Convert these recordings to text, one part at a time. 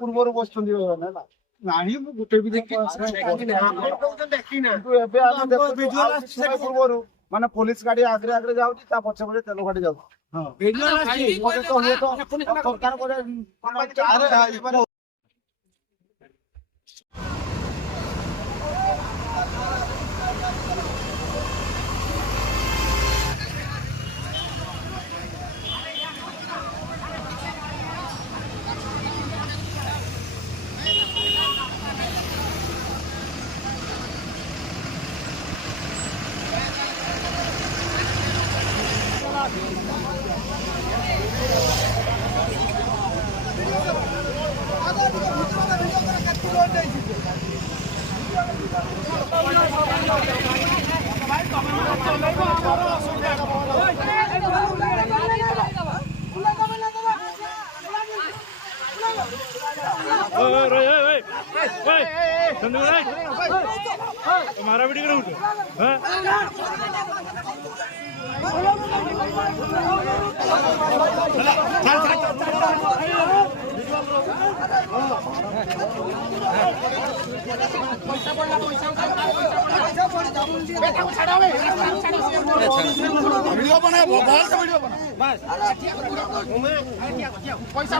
पूर्व बस नहीं गोटे भी देखी पूर्व माने पुलिस गाड़ी आगे आगे जाऊँ पछे पछे तेल गाड़ी जाऊ हमारा वीडियो वीडियो बना पैसा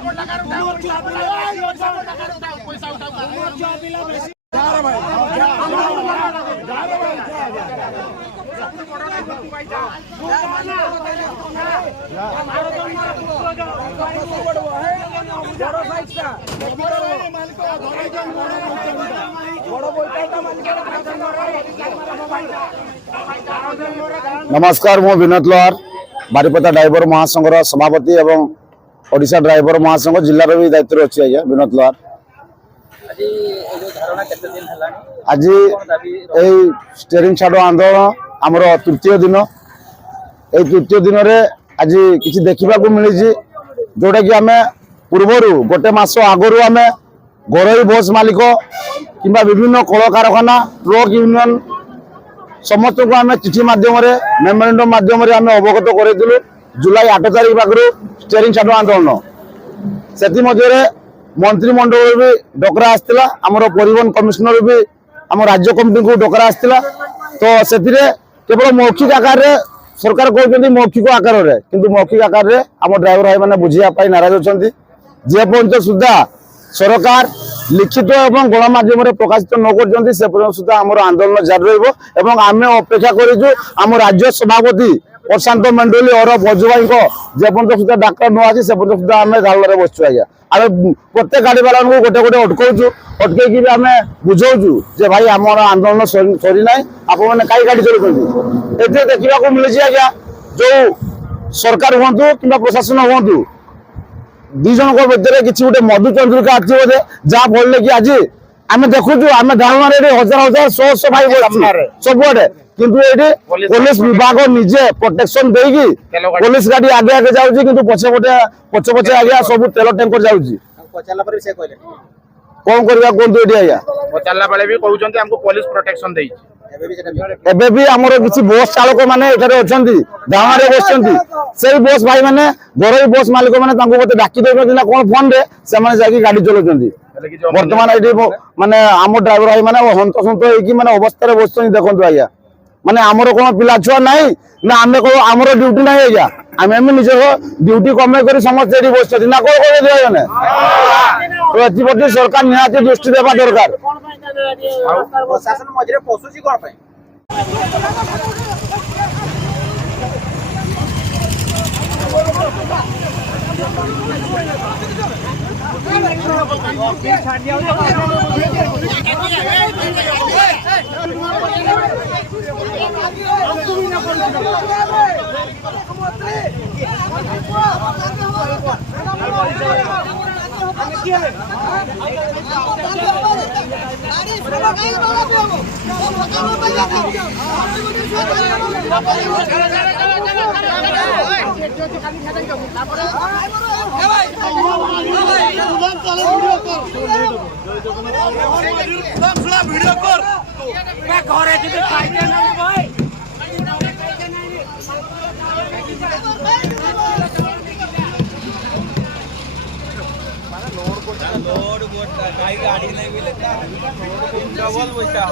नमस्कार मु विनोद लोहार बारिपदा ड्राइवर महासंघर सभापति एवं ओडिशा ड्राइवर महासंघ जिलार भी दायित्व अच्छी आज्ञा विनोद लोहार। आज स्टेरिंग छाड़ आंदोलन आमर तृतीय दिन तृतीय दिन में आज किसी देखा मिली जोटा कि आम पूर्वर गोटे मस आगु आम घरोई बस मालिक कि विभिन्न कल कारखाना ट्रक यूनियन समस्त को आम चिठी मध्यम मेमोरेंडम मध्यम आम अवगत करूँ जुलाई 8 तारीख पाखु स्टेरिंग छाड़ आंदोलन से मंत्रिमंडल भी डकरा आसाला आमर परिवहन कमिशनर भी आम राज्य कमिटी को डकरा आसाला तो से केवल मौखिक आकार सरकार कहते मौखिक आकार में किंतु मौखिक आकार में आम ड्राइवर भाई मैंने बुझाई नाराज अच्छा जेपर्यंत सुधा सरकार लिखित एवं गणमाध्यम प्रकाशित न कर सुधा आम आंदोलन जारी रही आम अपेक्षा करम राज्य सभापति प्रशांत मंडली और बजु भाई जेपर्यंत सुधा डाक्टर न आसी से सुधा आम गाल बसु आज्ञा आम प्रत्येक गाड़ी वाला गोटे गोटे अटकाऊ अटकई आम बुझाऊ जे भाई आम आंदोलन सरी ना आप कई गाड़ी चलते ये देखा मिली आज्ञा जो सरकार हूँ कि प्रशासन हूँ दी जन भितर किसी गोटे मधुचंद्रिका अच्छी बोधे जहाँ फल कि आज आम देखु आम ढालमार हजार हजार शह शह भाई सबुआडे किंतु ये पुलिस विभाग निजे प्रोटेक्शन देगी पुलिस गाड़ी आगे आगे जाऊँगी किंतु पछे पछे आगे सब तेल टैंकर जाऊँगी कौन करवा कहतु ये आज्ञा पचारा बेले भी कहते हमको पुलिस प्रोटेक्शन दे एबे भी आमर किसी बस चालक मैंने अच्छा धामारे बस से बस भाई मैंने घरोई बस मालिक मैंने डाकी देना कौन फोन रे से गाड़ी चलाउं बर्तमान ये माने आम ड्राइवर भाई मैंने हंतसंत होने अवस्था बस देखो आज्ञा माने आमर कौन पिला छुआ ना ना आम आमर ड्यूटी ना आज्ञा आम निज ड्यूटी कमे कर समस्त ये बस ना कौन कर सरकार निहाती दृष्टि देवा दरकार मुख्यमंत्री ভিডিও কর ঘরে যদি খাইতে না ভাই लोड बोलता काही गाडी नाही मिळत डबल बोलता